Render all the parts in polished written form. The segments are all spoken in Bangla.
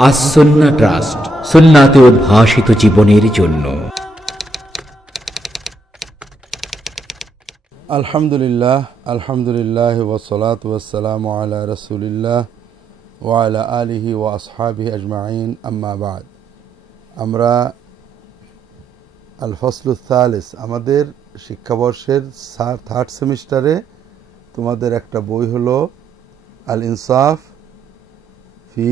আসন্না ট্রাস্ট, সুন্নাতে উদ্ভাসিত জীবনের জন্য। আলহামদুলিল্লাহ, আলহামদুলিল্লাহ ওয়াসসালাতু ওয়াসসালামু আলা রাসূলিল্লাহ ওয়া আলা আলিহি ওয়া আসহাবিহি আজমাইন, আম্মা বাদ। আমরা আল ফসলুস সালিস, আমাদের শিক্ষাবর্ষের থার্ড সেমিস্টারে তোমাদের একটা বই হলো আল ইনসাফ ফি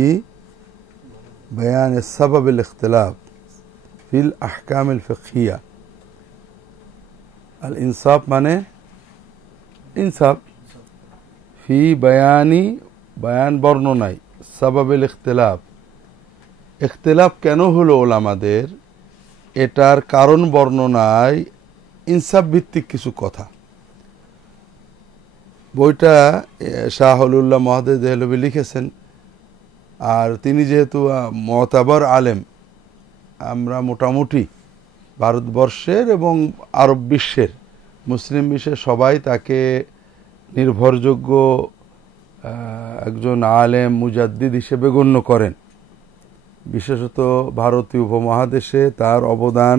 বয়ান সাবাব আল ইখতিলাফ ফিল আহকাম আল ফিকহিয়া। আল ইনসাফ মানে ইনসাফ, ফি বয়ানি বয়ান বর্ণনায়, সাবাবিল ইখতিলাফ ইখতিলাফ কেন হলো ওলামাদের, এটার কারণ বর্ণনায় ইনসাফ ভিত্তিক কিছু কথা। বইটা শাহ ওলিউল্লাহ মহদে দেহলভী লিখেছেন। আর তিনি যেহেতু মতাবর আলেম, আমরা মোটামুটি ভারতবর্ষের এবং আরব বিশ্বের মুসলিম বিশ্বের সবাই তাকে নির্ভরযোগ্য একজন আলেম মুজাদ্দিদ হিসেবে গণ্য করেন। বিশেষত ভারতীয় উপমহাদেশে তার অবদান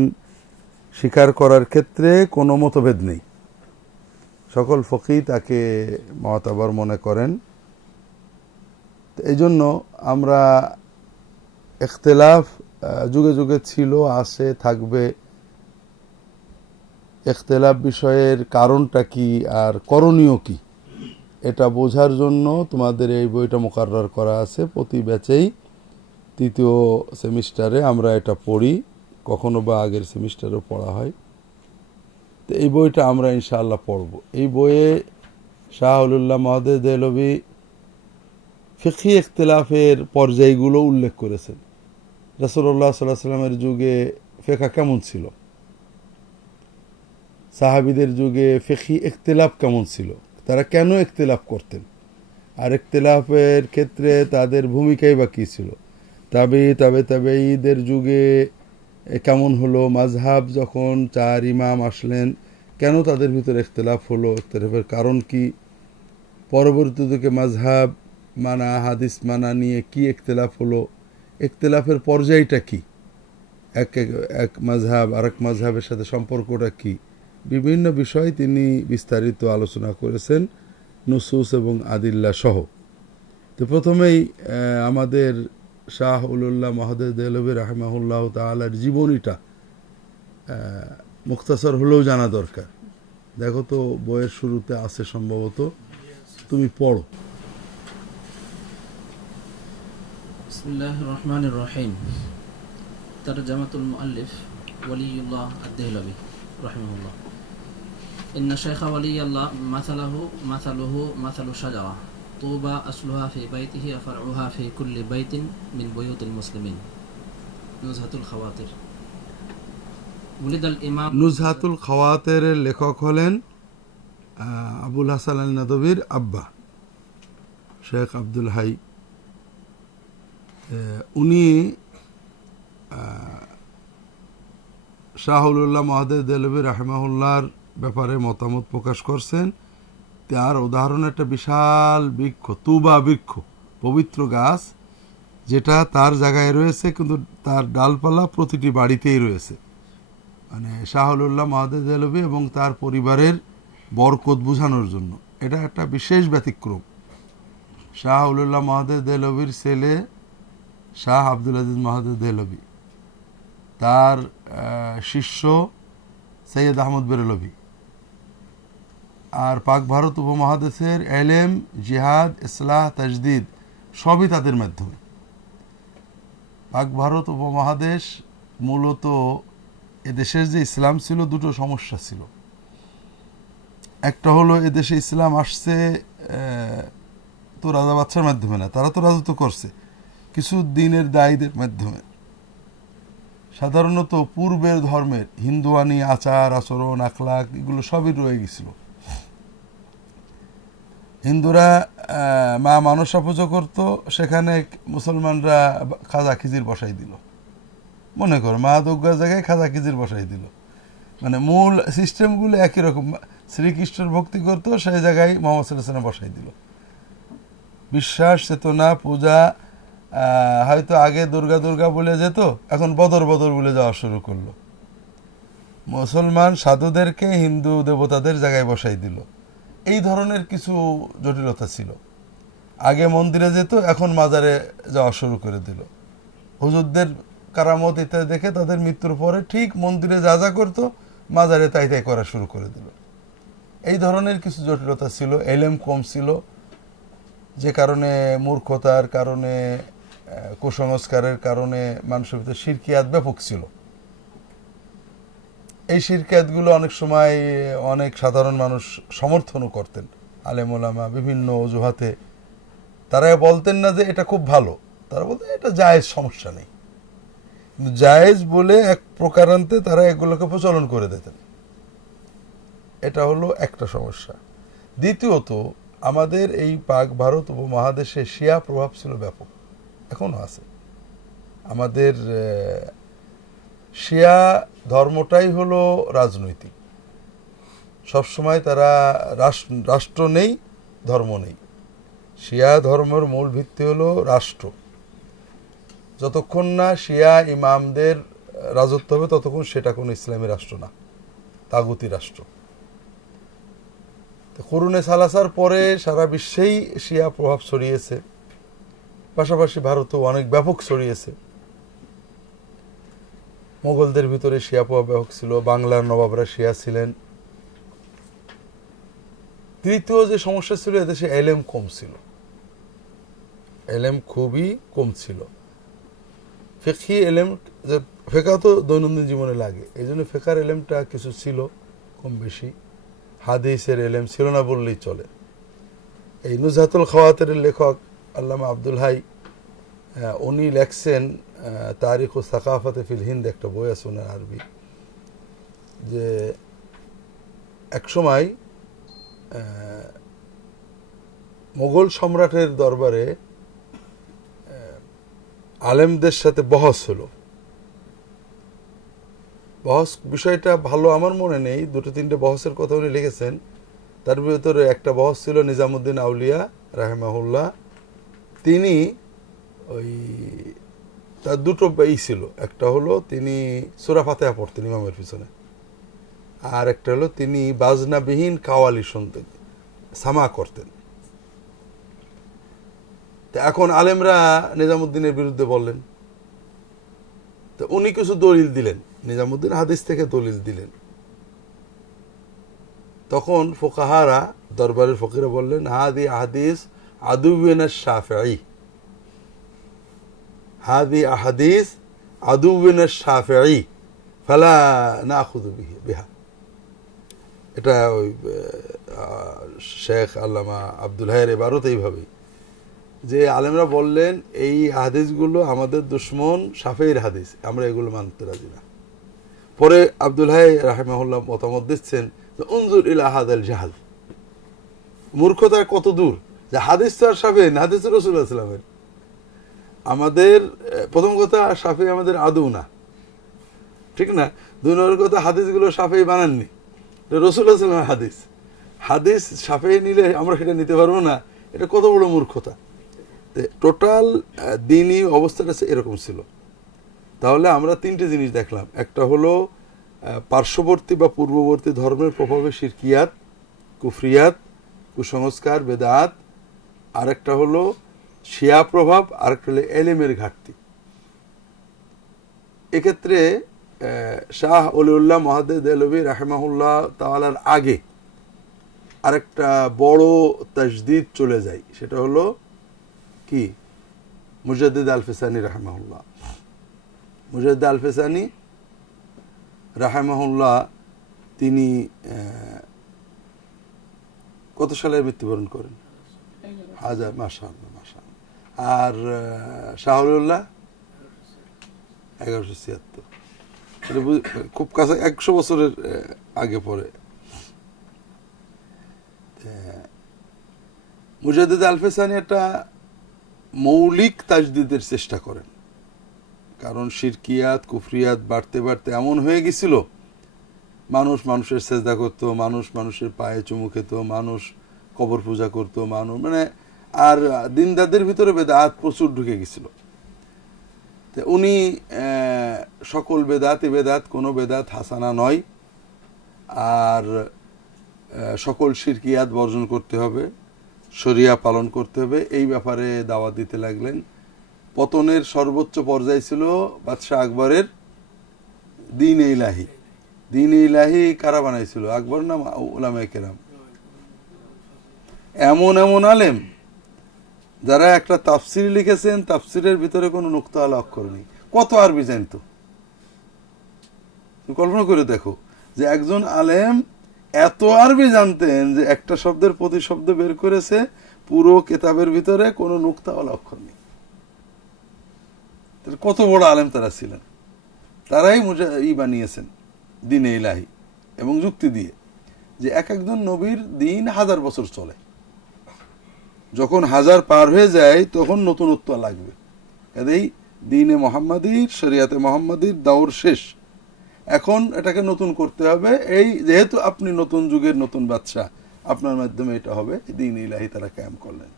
স্বীকার করার ক্ষেত্রে কোনো মতভেদ নেই, সকল ফকি তাকে মতাবর মনে করেন। এই জন্য আমরা ইখতিলাফ যুগে যুগে ছিল, আছে, থাকবে। ইখতিলাফ বিষয়ের কারণটা কি আর করণীয় কি, এটা বোঝার জন্য তোমাদের এই বইটা মুকাররার করা আছে। প্রতি ব্যাচেই তৃতীয় সেমিস্টারে আমরা এটা পড়ি, কখনো বা আগের সেমিস্টারেও পড়া হয়। তো এই বইটা আমরা ইনশাআল্লাহ পড়ব। এই বইয়ে শাহ ওলিউল্লাহ মহদে দেহলভী ফিকহি ইখতিলাফের পর্যায়গুলো উল্লেখ করেছেন। রাসূলুল্লাহ সাল্লাল্লাহু আলাইহি ওয়াসাল্লামের যুগে ফিকহ কেমন ছিল, সাহাবীদের যুগে ফিকহি ইখতিলাফ কেমন ছিল, তারা কেন ইখতিলাফ করতেন, আর ইখতিলাফের ক্ষেত্রে তাদের ভূমিকাই বা কী ছিল, তাবেঈদের যুগে কেমন হলো, মাযহাব যখন চার ইমাম আসলেন কেন তাদের ভিতরে ইখতিলাফ হলো, ইখতিলাফের কারণ কি, পরবর্তী যুগে মাযহাব মানা হাদিস মানা নিয়ে কি ইখতিলাফ হলো, ইখতিলাফের পর্যায়টা কি, এক মাযহাব আরেক মাযহাবের সাথে সম্পর্কটা কি, বিভিন্ন বিষয় তিনি বিস্তারিত আলোচনা করেছেন নুসুস এবং আদিল্লা সহ। তো প্রথমেই আমাদের শাহ ওলিউল্লাহ মহদে দেহলভী রাহিমাহুল্লাহ তাআলার জীবনীটা মুখতাসর হলেও জানা দরকার। দেখো তো বইয়ের শুরুতে আছে সম্ভবত, তুমি পড়ো। বিসমিল্লাহির রহমানির রহিম। তরজমাতুল মুআল্লিফ ওয়ালিউল্লাহ আদ-দেহলভী রাহিমাহুল্লাহ। ইন্না শাইখা ওয়ালিয়াল্লাহ মাসালুহু মাসালু শাজারা তুবা আসলুহা ফি বাইতিহি ওয়া ফারউহা ফি কুল্লি বাইতিন মিন বুয়ুতিল মুসলিমিন। নুজহাতুল খাওয়াতির। ওয়ালিদাল ইমাম নুজহাতুল খাওয়াতিরের লেখক হলেন আবুল হাসান আল নাদভীর আব্বা শেখ আব্দুল হাই। উনি শাহ ওলিউল্লাহ মহদে দেহলভী রাহিমাহুল্লাহর ব্যাপারে মতামত প্রকাশ করছেন। তার উদাহরণ একটা বিশাল বৃক্ষ, তুবা বৃক্ষ, পবিত্র গাছ, যেটা তার জায়গায় রয়েছে কিন্তু তার ডালপালা প্রতিটি বাড়িতেই রয়েছে। মানে শাহ ওলিউল্লাহ মহদে দেহলভী এবং তার পরিবারের বরকত বোঝানোর জন্য এটা একটা বিশেষ ব্যতিক্রম। শাহ ওলিউল্লাহ মহদে দেহলভীর ছেলে শাহ আব্দুল আজিজ মহদে দেহলভী, তার শিষ্য সৈয়দ আহমদ বেরলভী, আর পাক ভারত উপমহাদেশের এলেম, জিহাদ, ইসলাহ, তাজদিদ সবই তাদের মাধ্যমে। পাক ভারত উপমহাদেশ মূলত এদেশের যে ইসলাম ছিল, দুটো সমস্যা ছিল। একটা হলো এদেশে ইসলাম আসছে তো রাজা বাদশার মাধ্যমে না, তারা তো রাজত্ব করছে, কিছু দিনের দায়ীদের মাধ্যমে। সাধারণত পূর্বের ধর্মের হিন্দুয়ানি আচার আচরণ আখলাক এগুলো সবই রয়ে গেছিল। হিন্দুরা মা মানসা পুজো করত, সেখানে মুসলমানরা খাজা খিজির বসাই দিল। মনে করো মা দুর্গার জায়গায় খাজা খিজির বসাই দিল, মানে মূল সিস্টেমগুলো একই রকম। শ্রীকৃষ্ণের ভক্তি করত, সেই জায়গায় মোহাম্মদ সাল্লাল্লাহু আলাইহি ওয়াসাল্লাম বসাই দিল। বিশ্বাস, চেতনা, পূজা হয়তো আগে দুর্গা দুর্গা বলে যেত, এখন বদর বদর বলে যাওয়া শুরু করলো। মুসলমান সাধুদেরকে হিন্দু দেবতাদের জায়গায় বসাই দিল। এই ধরনের কিছু জটিলতা ছিল। আগে মন্দিরে যেত, এখন মাজারে যাওয়া শুরু করে দিল। হুজুরদের কারামত ইত্যাদি দেখে তাদের মৃত্যুর পরে ঠিক মন্দিরে যা যা করতো মাজারে তাই তাই করা শুরু করে দিল। এই ধরনের কিছু জটিলতা ছিল। এলেম কম ছিল, যে কারণে মূর্খতার কারণে, কুসংস্কারের কারণে মানুষের ভিতরে শিরকিয়াত ব্যাপক ছিল। এই শিরকিয়াতগুলো অনেক সময় অনেক সাধারণ মানুষ সমর্থনও করতেন। আলেম ওলামা বিভিন্ন অজুহাতে তারা বলতেন না যে এটা খুব ভালো, তারা বলতেন এটা জায়েজ, সমস্যা নেই। কিন্তু জায়েজ বলে এক প্রকারান্তে তারা এগুলোকে প্রচলন করে দিতেন। এটা হলো একটা সমস্যা। দ্বিতীয়ত, আমাদের এই পাক ভারত উপমহাদেশে শিয়া প্রভাব ছিল ব্যাপক, এখনো আছে। আমাদের শিয়া ধর্মটাই হলো রাজনৈতিক। সবসময় তারা রাষ্ট্র নেই, ধর্ম নেই। শিয়া ধর্মের মূল ভিত্তি হলো রাষ্ট্র। যতক্ষণ না শিয়া ইমামদের রাজত্ব হবে ততক্ষণ সেটা কোনো ইসলামী রাষ্ট্র না, তাগুতি রাষ্ট্র। কুরুনে সালাসার পরে সারা বিশ্বেই শিয়া প্রভাব ছড়িয়েছে, পাশাপাশি ভারতেও অনেক ব্যাপক ছড়িয়েছে। মোগলদের ভিতরে শিয়া প্রভাব ব্যাপক ছিল, বাংলার নবাবরা শিয়া ছিলেন। তৃতীয় যে সমস্যা ছিল, এদেশে এলেম কম ছিল, এলেম খুবই কম ছিল। ফিকহি এলেম, ফেকা তো দৈনন্দিন জীবনে লাগে, এই জন্য ফেকার এলেমটা কিছু ছিল কম বেশি। হাদিসের এলেম ছিল না বললেই চলে। এই নুজহাতুল খাওয়াতের লেখক আল্লামা আব্দুল হাই, উনি লেখছেন তারিখ ও সাকাফাতে ফিল হিন্দ, একটা বই আছে ওনার আরবি, যে একসময় মোগল সম্রাটের দরবারে আলেমদের সাথে বহস হলো। বহস বিষয়টা ভালো আমার মনে নেই, দুটো তিনটে বহসের কথা উনি লিখেছেন। তার ভিতরে একটা বহস ছিল নিজামুদ্দিন আউলিয়া রাহেমাহুল্লাহ, তিনি ওই তার দুটো ছিল, একটা হলো তিনি সূরা ফাতিহা পড়তেন ইমামের পিছনে, আর একটা হলো তিনি বাজনাবিহীন কাওয়ালি শুনতেন, সামা করতেন। তো এখন আলেমরা নিজামুদ্দিনের বিরুদ্ধে বললেন, তো উনি কিছু দলিল দিলেন, নিজামুদ্দিন হাদিস থেকে দলিল দিলেন। তখন ফোকাহারা, দরবারের ফকিরা বললেন, হাদি হাদিস আদুবিনা শাফিঈ, হাদি আহাদিস আদুবিনা শাফিঈ ফালা নাখুযু বিহা। এটা ওই শেখ আল্লামা আব্দুল হাইয়ের ইবারত এইভাবেই, যে আলেমরা বললেন এই হাদিসগুলো আমাদের দুশ্মন শাফিঈর হাদিস, আমরা এগুলো মানতে রাজি না। পরে আব্দুল হাই রাহিমাহুল্লাহ মতামত দিচ্ছেন যে উনজুর ইলা হাদাল জাহাল, মূর্খতা কত দূর, যে হাদিস তো আর শাফিঈ না, হাদিস রাসূলুল্লাহ সাল্লাল্লাহু আলাইহি ওয়াসাল্লামের। আমাদের প্রথম কথা, শাফিঈ আমাদের আদৌ না, ঠিক না? দুই নম্বর কথা, হাদিসগুলো শাফিঈ বানাননি, রাসূলুল্লাহ সাল্লাল্লাহু আলাইহি ওয়াসাল্লামের হাদিস। হাদিস শাফিঈ নিলে আমরা সেটা নিতে পারবো না, এটা কত বড় মূর্খতা। টোটাল দিনই অবস্থাটা এরকম ছিল। তাহলে আমরা তিনটে জিনিস দেখলাম, একটা হলো পার্শ্ববর্তী বা পূর্ববর্তী ধর্মের প্রভাবে শিরকিয়াত, কুফরিয়াত, কুসংস্কার, বেদাত, আরেকটা হলো শিয়া প্রভাব, আরেকটা হলো এলেমের ঘাটতি। এক্ষেত্রে শাহ ওলিউল্লাহ মুহাদ্দিস দেহলভী রাহিমাহুল্লাহ তাআলার আগে আরেকটা বড় তাজদীদ চলে যায়, সেটা হলো কি, মুজাদ্দিদ আল ফিসানি রাহিমাহুল্লাহ। মুজাদ্দিদ আল ফিসানি রাহিমাহুল্লাহ তিনি কত সালে মৃত্যুবরণ করেন? মাশাআল্লাহ মাশাআল্লাহ। আর শাহ ওলিউল্লাহ 1176, খুব কাছে 100 বছরের আগে পরে। মুজাদ্দিদ আল ফিসানি একটা মৌলিক তাজদীদের চেষ্টা করেন, কারণ শিরকিয়াত কুফরিয়াত বাড়তে বাড়তে এমন হয়ে গেছিল, মানুষ মানুষের সেজদা করতো, মানুষ মানুষের পায়ে চুমু খেত, মানুষ কবর পূজা করতো, মানুষ মানে, আর দিনদারদের ভিতরে বেদাত প্রচুর ঢুকে গেছিল। তো উনি সকল বেদাত বেদাত, কোনো বেদাত হাসানা নয়, আর সকল শিরকিয়াত বর্জন করতে হবে, শরিয়া পালন করতে হবে, এই ব্যাপারে দাওয়াত দিতে লাগলেন। পতনের সর্বোচ্চ পর্যায়ে ছিল বাদশাহ আকবরের দ্বীন-ই ইলাহি। দ্বীন-ই ইলাহি কারা বানাইছিল? আকবর না উলামায়ে কেরাম? এমন এমন আলেম যারা একটা তাফসির লিখেছেন, তাফসিরের ভিতরে কোনো নুক্তা আলা অক্ষর নেই। কত আরবি জানতো, কল্পনা করে দেখো যে একজন আলেম এত আরবি জানতেন যে একটা শব্দের প্রতিশব্দ বের করেছে, পুরো কিতাবের ভিতরে কোনো নুক্তা আলা অক্ষর নেই। কত বড় আলেম তারা ছিলেন। তারাই বানিয়েছেন দ্বীন-ই ইলাহি, এবং যুক্তি দিয়ে যে এক একজন নবীর দিন 1000 বছর চলে, যখন 1000 পার হয়ে যায় তখন নতুনত্ব লাগবে। কাজেই দ্বীনে মোহাম্মদীর, শরিয়াতে মোহাম্মদীর দাওর শেষ, এখন এটাকে নতুন করতে হবে। এই যেহেতু আপনি নতুন যুগের নতুন বাদশা, আপনার মাধ্যমে এটা হবে। দ্বীন-ই ইলাহি তারা কায়েম করলেন।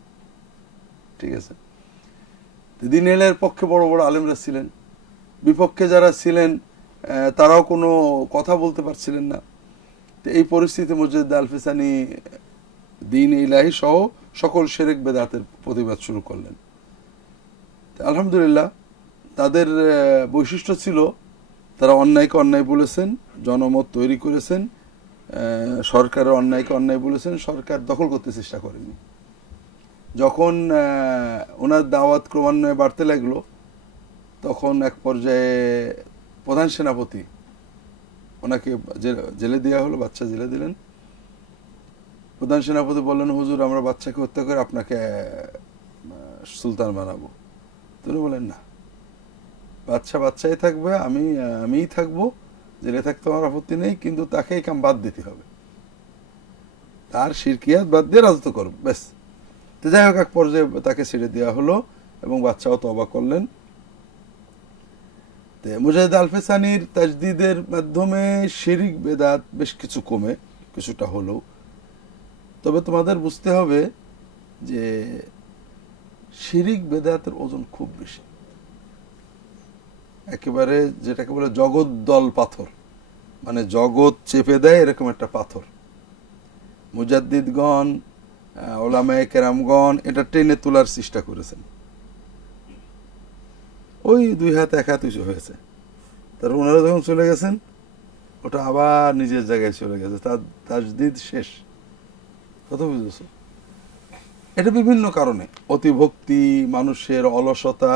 ঠিক আছে, দ্বীন-ই ইলাহির পক্ষে বড় বড় আলেমরা ছিলেন, বিপক্ষে যারা ছিলেন তারাও কোনো কথা বলতে পারছিলেন না। তো এই পরিস্থিতি মুজাদ্দিদ আল-ফিসানি দ্বীন-ই ইলাহি সহ সকল শিরক বেদাতের প্রতিবাদ শুরু করলেন। আলহামদুলিল্লাহ, তাদের বৈশিষ্ট্য ছিল তারা অন্যায়কে অন্যায় বলেছেন, জনমত তৈরি করেছেন, সরকারের অন্যায়কে অন্যায় বলেছেন, সরকার দখল করতে চেষ্টা করেনি। যখন ওনার দাওয়াত ক্রমান্বয়ে বাড়তে লাগলো, তখন এক পর্যায়ে প্রধান সেনাপতি ওনাকে জেলে দেওয়া হলো, বাচ্চা জেলে দিলেন। প্রধান সেনাপতি বললেন, হুজুর আমরা বাচ্চাকে হত্যা করে আপনাকে সুলতান বানাবো। তিনি বলেন, না, বাচ্চা বাচ্চাই থাকবে, আমিই থাকবো, জেলে থাকতে আমার আপত্তি নেই, কিন্তু তাকে এই কাম বাদ দিতে হবে, তার শিরকিয়াত বাদ দিয়ে রাজত্ব করবে, ব্যাস। তো যাই হোক, এক পর্যায়ে তাকে ছেড়ে দেওয়া হলো এবং বাচ্চাও তওবা করলেন। মুজাদ্দিদ আল-ফিসানির তাজদিদের মাধ্যমে শিরক বেদাত বেশ কিছু কমে, কিছুটা হলেও। তবে তোমাদের বুঝতে হবে যে শিরক বেদাতের ওজন খুব বেশি, একেবারে যেটাকে বলে জগদ্দল পাথর, মানে জগৎ চেপে দেয় এরকম একটা পাথর। মুজাদ্দিদগণ, উলামায়ে কেরামগণ এটা টেনে তোলার চেষ্টা করেছেন, ওই 2 হাত 1 হাত উঁচু হয়েছে। তারপর ওনারা যখন চলে গেছেন, ওটা আবার নিজের জায়গায় চলে গেছে, তার তাজদিদ শেষ। কথা বুঝেছো? এটা বিভিন্ন কারণে, অতিভক্তি, মানুষের অলসতা,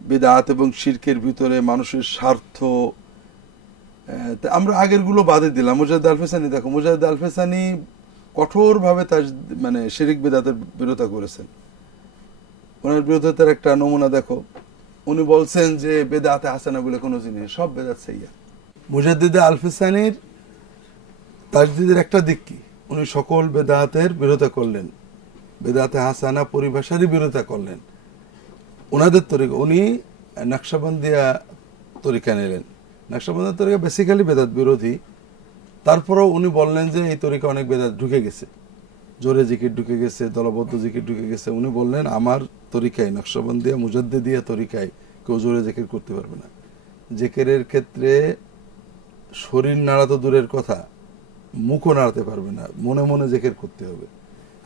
বেদাত এবং শিরকের ভিতরে মানুষের স্বার্থ। আমরা আগের গুলো বাদে দিলাম। মুজাদ্দিদ আল-ফিসানি দেখো, মুজাদ্দিদ আল-ফিসানি কঠোরভাবে মানে শিরক বেদাতের বিরোধিতা করেছেন। ওনার বিরোধিতার একটা নমুনা দেখো, উনি বলছেন যে বেদাতে হাসানা বলে কোনো জিনিস, সব বেদাত সাইয়্যা। মুজাদ্দিদ আল-ফিসানির তাজদিদের একটা দিক কি, উনি সকল বেদাতের বিরোধিতা করলেন, বেদাতে হাসানা পরিভাষারই বিরোধিতা করলেন। ওনাদের তরিকা, উনি নকশবন্দিয়া তরিকা নিলেন। নকশবন্দিয়া তরিকা বেসিক্যালি বেদাত বিরোধী, তারপরেও উনি বললেন যে এই তরিকা অনেক বেদাত ঢুকে গেছে, জোরে জিকির ঢুকে গেছে, দলবদ্ধ জিকির ঢুকে গেছে। উনি বললেন আমার তরিকায়, নকশবন্দিয়া মুজাদ্দিদিয়া তরিকায় কেউ জোরে জিকির করতে পারবে না। জিকিরের ক্ষেত্রে শরীর নাড়া তো দূরের কথা, মুখও নাড়াতে পারবে না, মনে মনে জিকির করতে হবে।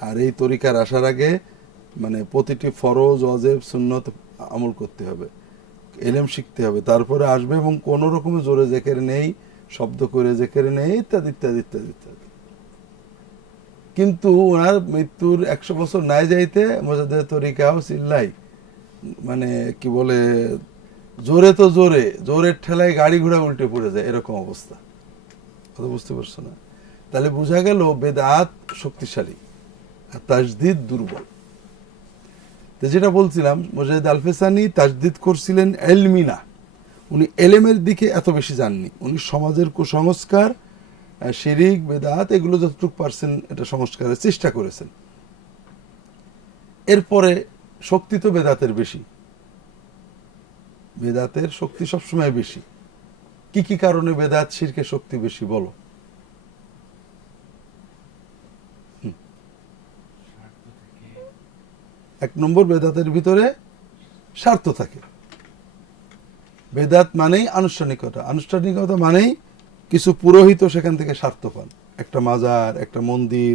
আর এই তরিকার আসার আগে মানে প্রতিটি ফরজ, ওয়াজিব, সুন্নত আমল করতে হবে, ইলম শিখতে হবে, তারপরে আসবে। এবং কোনো রকমের জোরে জিকির নেই, শব্দ করে জিকির নেই, ইত্যাদি ইত্যাদি ইত্যাদি ইত্যাদি। কিন্তু ওনার মৃত্যুর 100 বছর নাই যাইতে মুজাদ্দিদের তরিকাও চিল্লাই, মানে কি বলে, জোরে তো জোরে, জোরের ঠেলায় গাড়ি ঘোড়া উল্টে পড়ে যায়, এরকম অবস্থা। কথা বুঝতে পারছো না? তাহলে বোঝা গেল বেদাত শক্তিশালী আর তাজদিদ দুর্বল। তো যেটা বলছিলাম, মুজাদ্দিদ আল-ফিসানি তাজদিদ করছিলেন এলমি না, উনি এলেমের দিকে এত বেশি যাননি। উনি সমাজের কুসংস্কার, শিরিক, বেদাত এগুলো যতটুকু পারছেন এটা সংস্কারের চেষ্টা করেছেন। এরপরে শক্তি তো বেদাতের বেশি, বেদাতের শক্তি সবসময় বেশি। কি কি কারণে বেদাত শিরকের শক্তি বেশি বলো? এক নম্বর, বেদাতের ভিতরে স্বার্থ থাকে। বেদাত মানেই আনুষ্ঠানিকতা, আনুষ্ঠানিকতা মানেই কিছু পুরোহিত সেখান থেকে স্বার্থ পান, একটা মাজার, একটা মন্দির,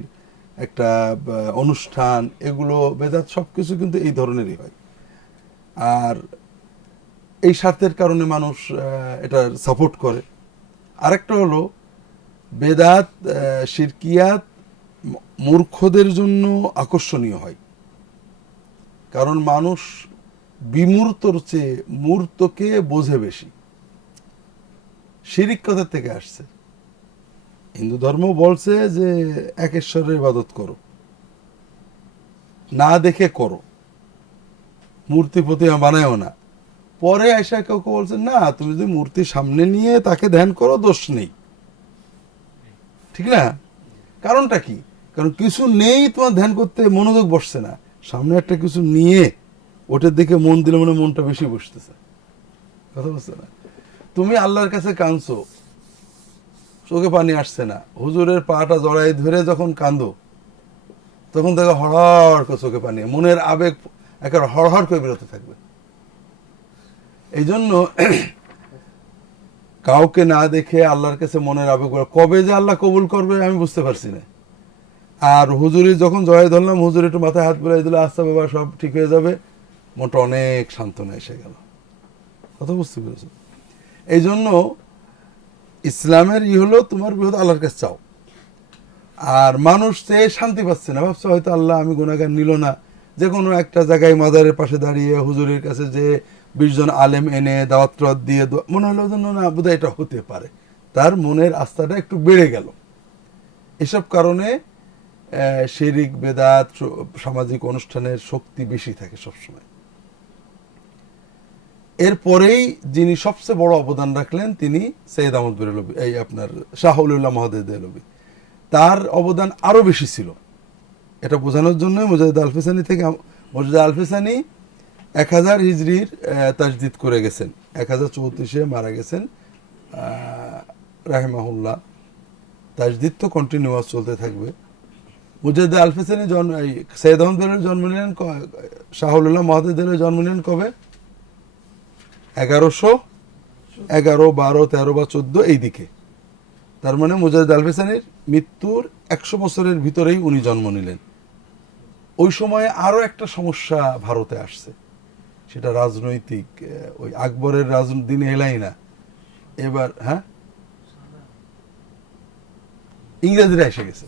একটা অনুষ্ঠান, এগুলো বেদাত সবকিছু কিন্তু এই ধরনেরই হয়। আর এই স্বার্থের কারণে মানুষ এটা সাপোর্ট করে। আরেকটা হলো বেদাত, শিরকিয়াত মূর্খদের জন্য আকর্ষণীয় হয়, কারণ মানুষ বিমূর্তর চেয়ে মূর্তকে বোঝে বেশি। শিরিক কথা থেকে আসছে, হিন্দু ধর্ম বলছে যে এক ঈশ্বরের ইবাদত করো, না দেখে করো, মূর্তি প্রতিমা বানায়ও না। পরে আয়সা কেউ কেউ বলছে না, তুমি যদি মূর্তি সামনে নিয়ে তাকে ধ্যান করো দোষ নেই, ঠিক না? কারণটা কি? কারণ কিছু নেই, তোমার ধ্যান করতে মনোযোগ বসছে না, সামনে একটা কিছু নিয়ে ওটার দিকে মন দিলে মানে মনটা বেশি বসতেছে, কথা বুঝছে না? তুমি আল্লাহর কাছে কাঁদছো, চোখে পানি আসছে না, হুজুরের পাটা জড়াই ধরে যখন কাঁদো তখন দেখো হড়হড় করে চোখে পানি, মনের আবেগ একেবারে হড়হড় করে বেরোতে থাকবে। এই জন্য কাউকে না দেখে আল্লাহর কাছে মনের আবেগ, কবে যে আল্লাহ কবুল করবে আমি বুঝতে পারছি না। আর হুজুরি যখন জড়াই ধরলাম, হুজুর একটু মাথায় হাত বুলাই দিল, আচ্ছা বাবা সব ঠিক হয়ে যাবে, মনটা অনেক সান্ত্বনা এসে গেল, কথা বুঝতে পেরেছ? এই জন্য ইসলামের হলো তোমার বিরোধ আল্লাহর কাছে চাও, আর মানুষ চেয়ে শান্তি পাচ্ছে না, ভাবছে হয়তো আল্লাহ আমি গুনাহগার নিল না। যে কোনো একটা জায়গায় মাজারের পাশে দাঁড়িয়ে হুজুরের কাছে যে 20 জন আলেম এনে দাওয়াত দিয়ে মনে হলো যেন না বোধহয় এটা হতে পারে, তার মনের আস্থাটা একটু বেড়ে গেল। এসব কারণে শিরিক, বেদাত, সামাজিক অনুষ্ঠানের শক্তি বেশি থাকে সবসময়। এরপরেই যিনি সবচেয়ে বড় অবদান রাখলেন তিনি সৈয়দ আহমদ বেরলভী, এই আপনার শাহ ওলিউল্লাহ মহোদয় দেহলভী। তার অবদান আরো বেশি ছিল। এটা বোঝানোর জন্য মুজাহিদ আলফিসানি থেকে, মুজাহিদ আলফিসানি 1000 হিজরির তাজদিদ করে গেছেন, 1034 মারা গেছেন রাহিমাহুল্লাহ। তাজদিদ তো কন্টিনিউয়াস চলতে থাকবে। মুজাহিদ আলফিসানি সৈয়দ আহমদ বেরলভী জন্ম নিলেন, শাহ ওলিউল্লাহ মহোদয় দেহলভী জন্ম নিলেন কবে? 1111, 12, 13 বা 14 এই দিকে। তার মানে মুজাহিদ আলফিসানির মৃত্যুর 100 বছরের ভিতরেই উনি জন্ম নিলেন। ওই সময়ে আরো একটা সমস্যা ভারতে আসছে, সেটা রাজনৈতিক। ওই আকবরের দিনে এলাই না এবার, হ্যাঁ, ইংরেজরা এসে গেছে,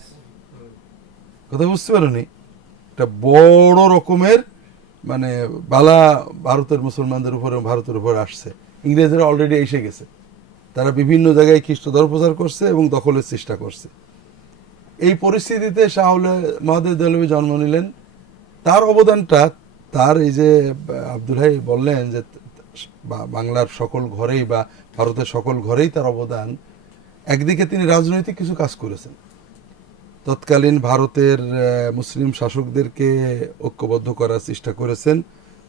কথা বুঝতে পারোনি? একটা বড় রকমের মানে বালা ভারতের মুসলমানদের উপরে, ভারতের উপরে আসছে। ইংরেজরা অলরেডি এসে গেছে, তারা বিভিন্ন জায়গায় খ্রিস্ট ধর্ম প্রচার করছে এবং দখলের চেষ্টা করছে। এই পরিস্থিতিতে শাহ মহোদয় দেহলভী জন্ম নিলেন। তার অবদানটা, তার এই যে আব্দুল হাই বললেন যে বাংলার সকল ঘরেই বা ভারতের সকল ঘরেই তার অবদান। একদিকে তিনি রাজনৈতিক কিছু কাজ করেছেন, তৎকালীন ভারতের মুসলিম শাসকদেরকে ঐক্যবদ্ধ করার চেষ্টা করেছেন,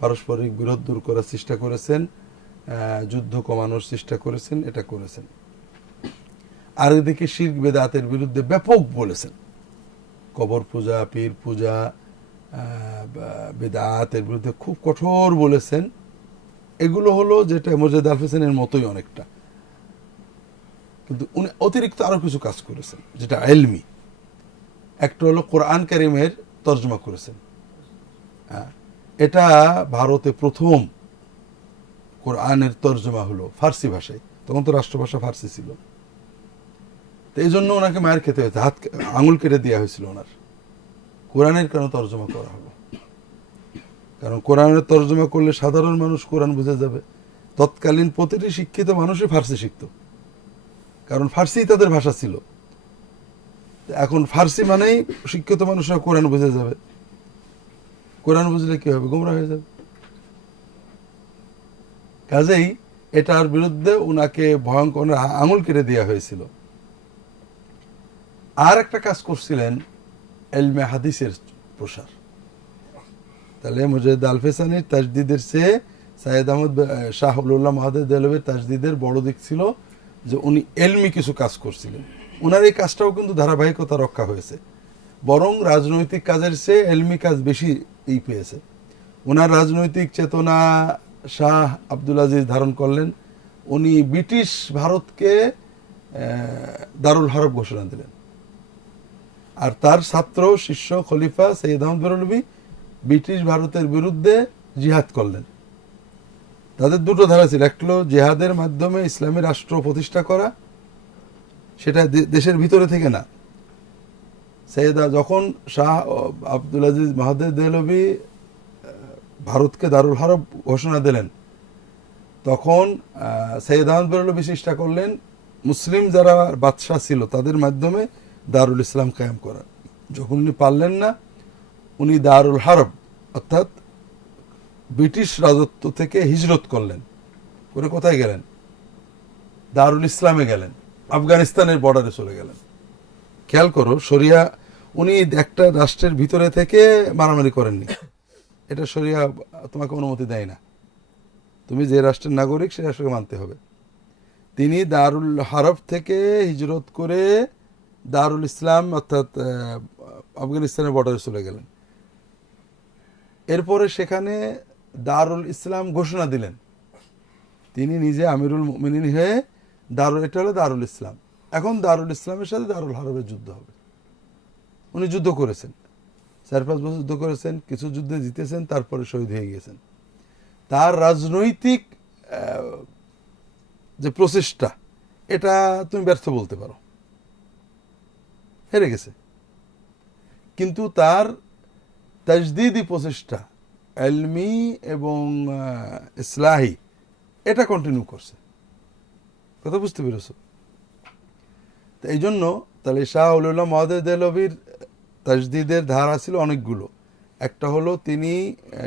পারস্পরিক বিরোধ দূর করার চেষ্টা করেছেন, যুদ্ধ কমানোর চেষ্টা করেছেন, এটা করেছেন। আর এদিকে শিরক বেদাতের বিরুদ্ধে ব্যাপক বলেছেন, কবর পূজা, পীর পূজা, বেদাতের বিরুদ্ধে খুব কঠোর বলেছেন। এগুলো হলো যেটা মুজাহিদ আলফিসানের মতোই অনেকটা, কিন্তু উনি অতিরিক্ত আরো কিছু কাজ করেছেন যেটা ইলমি। একটা হলো কোরআন কারীমের তর্জমা করেছেন। এটা ভারতে প্রথম কোরআনের তর্জমা হলো ফার্সি ভাষায়, তখন তো রাষ্ট্রভাষা ফার্সি ছিল। তো এই জন্য ওনাকে মায়ের খেতে হয়েছে, আঙুল কেটে দেওয়া হয়েছিল ওনার। কোরআনের কেন তর্জমা করা হলো? কারণ কোরআনের তর্জমা করলে সাধারণ মানুষ কোরআন বুঝে যাবে। তৎকালীন প্রতিটি শিক্ষিত মানুষই ফার্সি শিখত, কারণ ফার্সি তাদের ভাষা ছিল। এখন ফার্সি মানেই শিক্ষিত মানুষরা কোরআন বুঝে যাবে, কোরআন বুঝলে কি হবে? গোমরা হয়ে যাবে। কাজেই এটার বিরুদ্ধে উনাকে ভয়ঙ্কর আঙুল কেটে দেওয়া হয়েছিল। আর একটা কাজ করছিলেন, ইলমে হাদিসের প্রসার। তাহলে মুজাহিদ আলফিসানির তাজদিদের চেয়ে সৈয়দ আহমদ শাহ ওলিউল্লাহ মহোদয় দেহলভীর তাজদিদের বড় দিক ছিল যে উনি ইলমি কিছু কাজ করছিলেন। ওনার এই কাজটাও কিন্তু ধারাবাহিকতা রক্ষা হয়েছে, বরং রাজনৈতিক কাজের চেয়ে ইলমি কাজ বেশি পেয়েছে। ওনার রাজনৈতিক চেতনা শাহ আব্দুল আজিজ ধারণ করলেন, উনি ব্রিটিশ ভারতকে দারুল হারব ঘোষণা দিলেন। আর তার ছাত্র শিষ্য খলিফা সৈয়দ আহমদ বেরলভী ব্রিটিশ ভারতের বিরুদ্ধে জিহাদ করলেন। তাদের দুটো ধারা ছিল, একটা হলো জিহাদের মাধ্যমে ইসলামী রাষ্ট্র প্রতিষ্ঠা করা, সেটা দেশের ভিতরে থেকে না। সৈয়দা যখন শাহ আব্দুল আজিজ মাহমুদ দেহলভী ভারতকে দারুল হারব ঘোষণা দিলেন, তখন সৈয়দ আহমদ বেরলভী চেষ্টা করলেন মুসলিম যারা বাদশাহ ছিল তাদের মাধ্যমে দারুল ইসলাম কায়েম করা। যখন উনি পারলেন না, উনি দারুল হারব অর্থাৎ ব্রিটিশ রাজত্ব থেকে হিজরত করলেন। করে কোথায় গেলেন? দারুল ইসলামে গেলেন, আফগানিস্তানের বর্ডারে চলে গেলেন। খেয়াল করো, শরিয়া উনি একটা রাষ্ট্রের ভিতরে থেকে মারামারি করেননি। এটা শরিয়া তোমাকে অনুমতি দেয় না। তুমি যে রাষ্ট্রের নাগরিক সে রাষ্ট্রকে মানতে হবে। তিনি দারুল হারব থেকে হিজরত করে দারুল ইসলাম অর্থাৎ আফগানিস্তানের বর্ডারে চলে গেলেন। এরপরে সেখানে দারুল ইসলাম ঘোষণা দিলেন। তিনি নিজে আমিরুল মুমিনিন হয়ে এটা হলো দারুল ইসলাম। এখন দারুল ইসলামের সাথে দারুল হারবের যুদ্ধ হবে। উনি যুদ্ধ করেছেন, 4-5 বছর যুদ্ধ করেছেন, কিছু যুদ্ধে জিতেছেন, তারপরে শহীদ হয়ে গিয়েছেন। তার রাজনৈতিক যে প্রচেষ্টা, এটা তুমি ব্যর্থ বলতে পারো, হেরে গেছে। কিন্তু তার তাজদিদি প্রচেষ্টা, এলমি এবং ইসলাহি, এটা কন্টিনিউ করছে। কথা বুঝতে পেরেছ? তো এই জন্য তাহলে শাহ ওলিউল্লাহ মাহমুদ দেহলভীর তাজদিদের ধারা ছিল অনেকগুলো। একটা হলো তিনি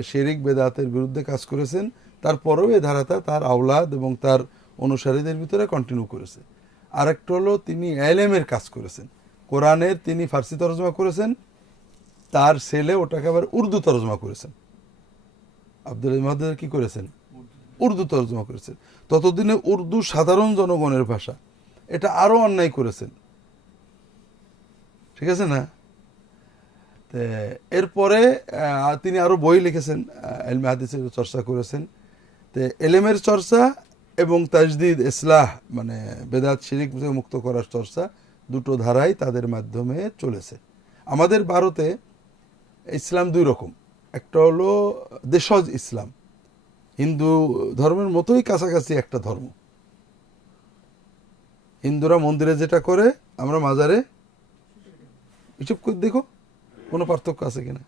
শিরক বেদাতের বিরুদ্ধে কাজ করেছেন, তারপরেও এই ধারাটা তার আওলাদ এবং তার অনুসারীদের ভিতরে কন্টিনিউ করেছে। আরেকটা হলো তিনি এলেমের কাজ করেছেন। কোরআনের তিনি ফার্সি তরজমা করেছেন, তার ছেলে ওটাকে আবার উর্দু তরজমা করেছেন। আব্দুল আজিজ মাহমুদ কি করেছেন? উর্দু তরজমা করেছেন। ততদিনে উর্দু সাধারণ জনগণের ভাষা, এটা আরো অন্যায় করেছেন। ঠিক আছে না? এরপরে তিনি আরো বই লিখেছেন, ইলমে হাদিসের চর্চা করেছেন। এলেমের চর্চা এবং তাজদিদ ইসলাহ মানে বেদাত শিরিক থেকে মুক্ত করার চর্চা, দুটো ধারাই তাদের মাধ্যমে চলেছে। আমাদের ভারতে ইসলাম দুই রকম। একটা হলো দেশজ ইসলাম, হিন্দু ধর্মের মতোই কাছাকাছি একটা ধর্ম। হিন্দুরা মন্দিরে যেটা করে আমরা মাজারে হিসেব করে দেখো কোনো পার্থক্য আছে কিনা।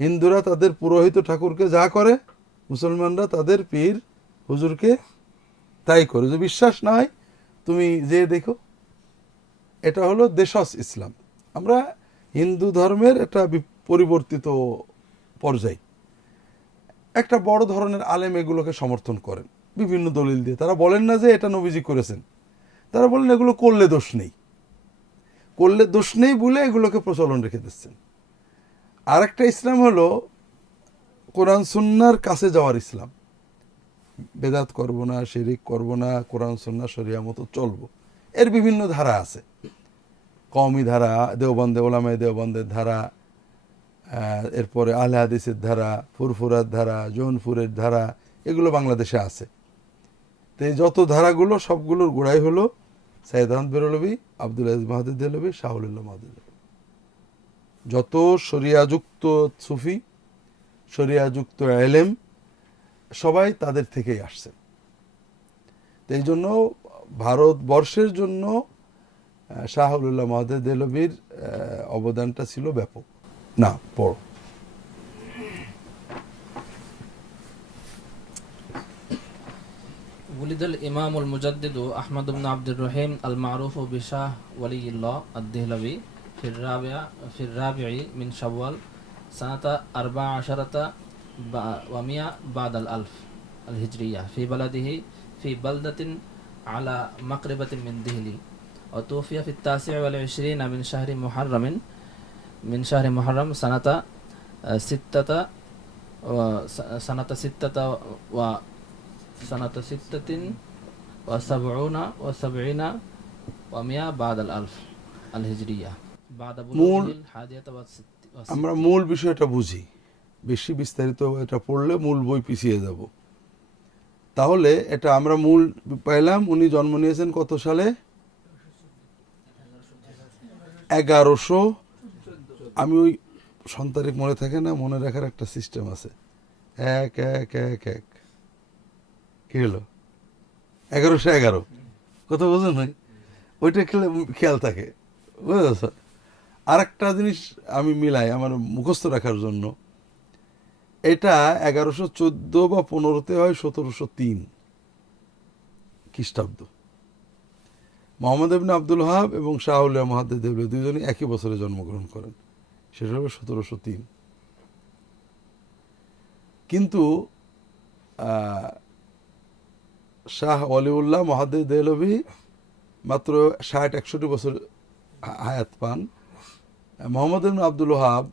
হিন্দুরা তাদের পুরোহিত ঠাকুরকে যা করে, মুসলমানরা তাদের পীর হুজুরকে তাই করে। যদি বিশ্বাস না হয় তুমি যে দেখো, এটা হলো দেশজ ইসলাম। আমরা হিন্দু ধর্মের একটা পরিবর্তিত পর্যায়। একটা বড় ধরনের আলেম এগুলোকে সমর্থন করেন বিভিন্ন দলিল দিয়ে। তারা বলেন না যে এটা নবীজি করেছেন, তারা বলেন এগুলো করলে দোষ নেই, করলে দোষ নেই বলে এগুলোকে প্রচলন রেখে দিচ্ছেন। আর একটা ইসলাম হলো কোরআন সুন্নাহর কাছে যাওয়ার ইসলাম। বেদাত করব না, শিরিক করব না, কোরআন সুন্নাহ শরিয়া মতো চলবো। এর বিভিন্ন ধারা আছে, কওমি ধারা, দেওবন্দে ওলামায়ে দেওবন্দের ধারা, এরপরে আহলে হাদিসের ধারা, ফুরফুরার ধারা, জৌনপুরের ধারা, এগুলো বাংলাদেশে আছে। তো এই যত ধারাগুলো সবগুলোর গোড়াই হলো সৈয়দ আহমদ বেরলভী, আব্দুল আজিজ মাহমুদ দেহলভী, শাহ ওলিউল্লাহ মাহমুদ দেহলভী। যত শরিয়াযুক্ত সুফি, শরিয়াযুক্ত এলেম, সবাই তাদের থেকেই আসছে। তো এই জন্য ভারতবর্ষের জন্য শাহ ওলিউল্লাহ মাহমুদ দেহলভীর অবদানটা ছিল ব্যাপক। না পড়ো। ولد الإمام المجدد أحمد بن عبد الرحيم المعروف بشاه ولي الله الدهلوي في الرابع من شوال سنة 14 و100 بعد الألف الهجرية في بلده في بلدة على مقربة من دهلي، وتوفي في 29 من شهر محرم سنة 76 و100 بعد الألف الهجرية بعد بلوغه الحادية والستين। আমরা মূল বিষয়টা বুঝি, বেশি বিস্তারিত এটা পড়লে মূল বই পিছিয়ে যাব। তাহলে এটা আমরা মূল পাইলাম। উনি জন্ম নিয়েছেন কত সালে? 1100। আমি ওই সন্তারিক মনে থাকে না, মনে রাখার একটা সিস্টেম আছে। 1 কি হলো? 1111। কথা বোঝেন ভাই? ওইটা খেয়াল থাকে, বুঝেছ? আর একটা জিনিস আমি মিলাই আমার মুখস্থ রাখার জন্য, এটা 1114 বা 15-তে হয় 1703 খ্রিস্টাব্দ। মোহাম্মদ ইবনে আব্দুল ওয়াহাব এবং শাহ আউলিয়া মুহাদ্দিদ দেহলভী দুইজনই একই বছরে জন্মগ্রহণ করেন, সেটা হবে 1703। কিন্তু শাহ ওয়ালিউল্লাহ মুহাদ্দিদ দেহলভী মাত্র 60-61 বছর হায়াত পান। মোহাম্মদ ইবনে আব্দুল ওয়াহাব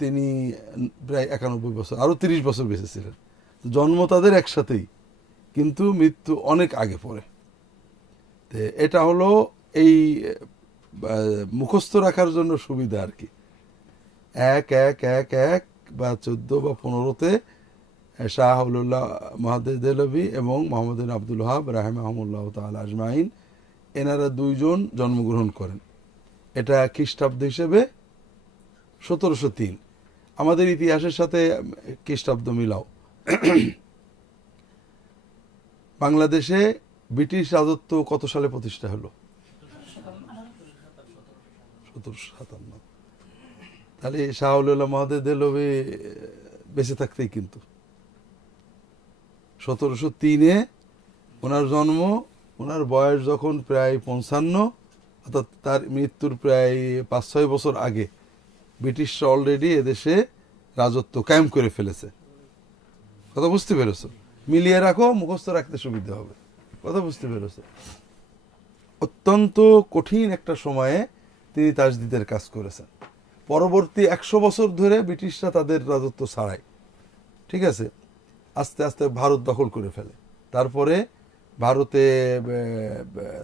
তিনি প্রায় 91 বছর, আরও 30 বছর বেঁচে ছিলেন। জন্ম তাদের একসাথেই, কিন্তু মৃত্যু অনেক আগে পরে। তো এটা হলো এই মুখস্থ রাখার জন্য সুবিধা আর কি। 1 বা 14 বা 15-তে শাহ আউলিউল্লাহ মুহাদ্দিদ দেহলভী এবং মোহাম্মদ ইবনে আব্দুল ওয়াহাব রাহিমাহুমুল্লাহ তাআলা আজমাইন, এনারা দুইজন জন্মগ্রহণ করেন। এটা খ্রিস্টাব্দ হিসেবে 1703। আমাদের ইতিহাসের সাথে খ্রিস্টাব্দ মিলাও। বাংলাদেশে ব্রিটিশ রাজত্ব কত সালে প্রতিষ্ঠা হলো? 1757। তাহলে শাহ আউলিউল্লাহ মুহাদ্দিদ দেহলভী বেঁচে থাকতেই কিন্তু 1703-এ ওনার জন্ম, ওনার বয়স যখন প্রায় 55, অর্থাৎ তার মৃত্যুর প্রায় 5-6 বছর আগে ব্রিটিশরা অলরেডি এদেশে রাজত্ব কায়েম করে ফেলেছে। কথা বুঝতে পেরেছ? মিলিয়ে রাখো, মুখস্থ রাখতে সুবিধা হবে। কথা বুঝতে পেরেছ? অত্যন্ত কঠিন একটা সময়ে তিনি তাজদিদের কাজ করেছেন। পরবর্তী 100 বছর ধরে ব্রিটিশরা তাদের রাজত্ব ছাড়ায়, ঠিক আছে, আস্তে আস্তে ভারত দখল করে ফেলে। তারপরে ভারতে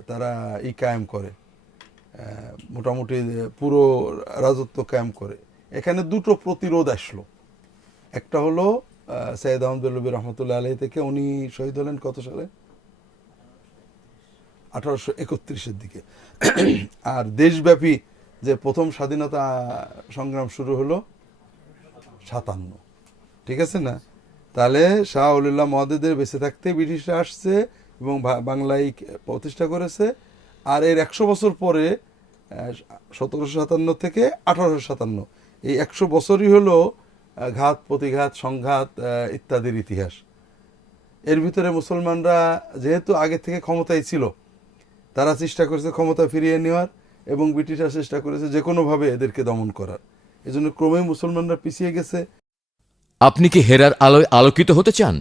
তারা কায়েম করে, মোটামুটি পুরো রাজত্ব কায়েম করে। এখানে দুটো প্রতিরোধ আসলো। একটা হলো সৈয়দ আহমদ বেরলভী রহমতুল্লাহ আলাইহি থেকে, উনি শহীদ হলেন কত সালে? 1831-এর দিকে। আর দেশব্যাপী যে প্রথম স্বাধীনতা সংগ্রাম শুরু হলো 57, ঠিক আছে না? তাহলে শাহ আউলিউল্লাহ মুহাদ্দিদের বেঁচে থাকতে ব্রিটিশরা আসছে এবং বাংলায় প্রতিষ্ঠা করেছে। আর এর 100 বছর পরে 1757 থেকে 1857, এই 100 বছরই হলো ঘাত প্রতিঘাত সংঘাত ইত্যাদির ইতিহাস। এর ভিতরে মুসলমানরা যেহেতু আগে থেকে ক্ষমতায় ছিল, তারা চেষ্টা করেছে ক্ষমতা ফিরিয়ে নেওয়ার, এবং ব্রিটিশরা চেষ্টা করেছে যে কোনোভাবে এদেরকে দমন করার। এজন্য ক্রমেই মুসলমানরা পিছিয়ে গেছে। আপনি কি হেরার আলোয় আলোকিত হতে চান?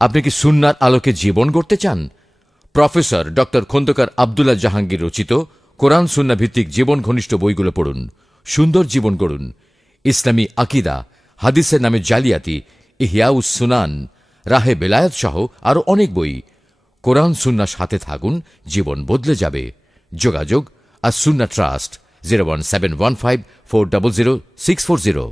আপনি কি সুন্নার আলোকে জীবন গড়তে চান? প্রফেসর ডক্টর খন্দকার আব্দুল্লাহ জাহাঙ্গীর রচিত কোরআন সুন্না ভিত্তিক জীবন ঘনিষ্ঠ বইগুলো পড়ুন, সুন্দর জীবন গড়ুন। ইসলামী আকিদা, হাদিসের নামে জালিয়াতি, ইহয়াউস সুনান, রাহে বেলায়েত সহ আরো অনেক বই। কোরআন সুন্নার সাথে থাকুন, জীবন বদলে যাবে। যোগাযোগ আস সুন্নাহ ট্রাস্ট 01715400640।